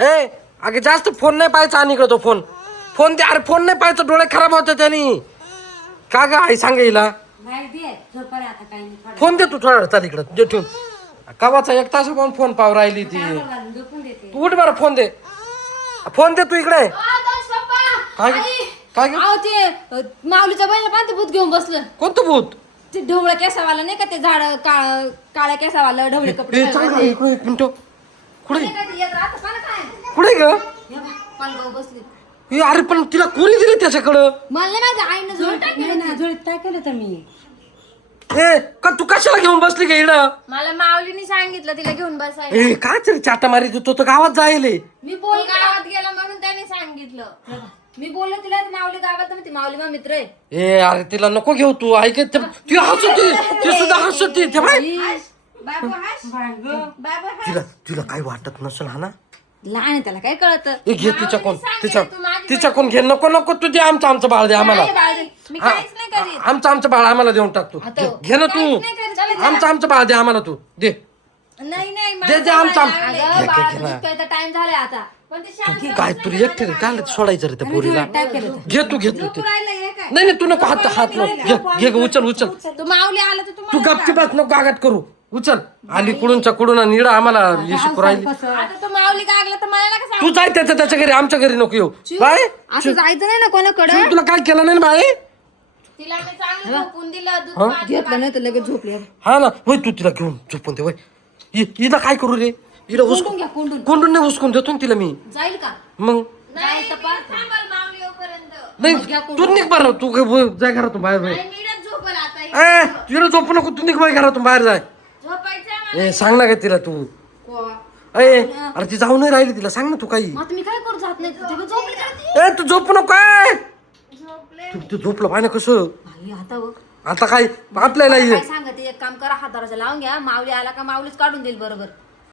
ए अगे जास्त फोन नाही पाहायचा आणि इकडे तो फोन फोन दे. अरे फोन नाही पाहायचा, डोळे खराब होते त्यांनी. का ग आई सांग हिला फोन दे तू थोडा चाल इकडं दे ठेवून. कवाचा 1 तास पण फोन पाव राहिली ती. तू उठ बरं फोन दे. फोन दे तू इकडे. काय काय ते माऊलीच्या बैला पाहते भूत घेऊन बसलं. कोणतं भूत? ते ढवळ्या केसावाला नाही का, ते झाड काळ्या केसावाला ढवळे कपडे घालून. एक मिनिट कुठे आता पाहा ना काय. कुठे ग? हे बघ, पालगाव बसले. अरे पण तिला कोणी दिली त्याच्याकडं? मला नाही माहिती, आईनं झोळीत काय केलं तर मी ए का तू कशाला घेऊन बसली का इकडं? मला माऊलीने सांगितलं तिला घेऊन बसायला. ए काय तरी चाटा मारी तो तर गावात जायले. मी बोल गावात गेला म्हणून त्याने सांगितलं. मी बोलले तिला माऊली गावात, तर ती माऊली माझा मित्र आहे. ए अरे तिला नको घेऊ तू. ऐक ती हसती, ती सुद्धा हसती. ते बाय तिला तिला काही वाटत नसेल हा ना. लहान आहे, त्याला काय कळत. ए घे तिच्या कोण तिच्या कोण घे. नको नको तू दे. आमचं बाळ दे आम्हाला. मी काहीच नाही करीत. आमचं बाळ आम्हाला देऊन टाकतो. घे ना तू. आमचं बाळ दे आम्हाला तू दे. नाही नाही दे दे आमचं टाइम झालाय आता. पण ते शांत काय तू एकटे रे काय सोडायचं रे त्या पोरीला. घे तू घे तू ते. राहिलंय हे काय. नाही तू नको हात हात नको. घे उचल उचल. तो माऊली आला तर तू तुम्हाला गपची बात नको गागाट करू. उचल. आली कुडूनच्या कुडून निड आम्हाला शिकू राहिली. आता तो माऊली गागला तर मला नका सांगू. तू जाय त्याच्या घरी, आमच्या घरी नको येऊ बाय. असं जायचं नाही ना कोणाकडे. तुला काय केलं नाही ना बाय? तिला मी चांगलं झोपून दिलं, दूध घेतलं नाही तर लगेच झोपली. हा ना होय. तू तिला घेऊन झोपून दे. होय हिला काय करू रे? हिला हुसकून घ्या, कोंडून. कोंडून नाही हुसकून देतो ना तिला मी. जाईल का? मग नाही तर थांबल माऊली येऊपर्यंत. नाही तू निघ बरं. तू जाय घरातून बाहेर बाहेर. नीटच झोपल आता. ए तुला झोपू नको. तू निघ बाय घरातून बाहेर जाय. झोपायचं ए सांग ना का तिला तू. ए अरे ती जाऊ नाही राहिली. तिला सांग ना तू काही. आता मी काय करू, जात नाही तेव्हा झोपली का ती? ए तू झोपू नको. काय झोपले. तू झोपलं पाहिजे कसं. बाई, आता हो. आता काय आपल्याला काय सांगते, एक काम करा, हाताराच्या लावून घ्या. माऊली आला का माऊलीच काढून देईल बरोबर.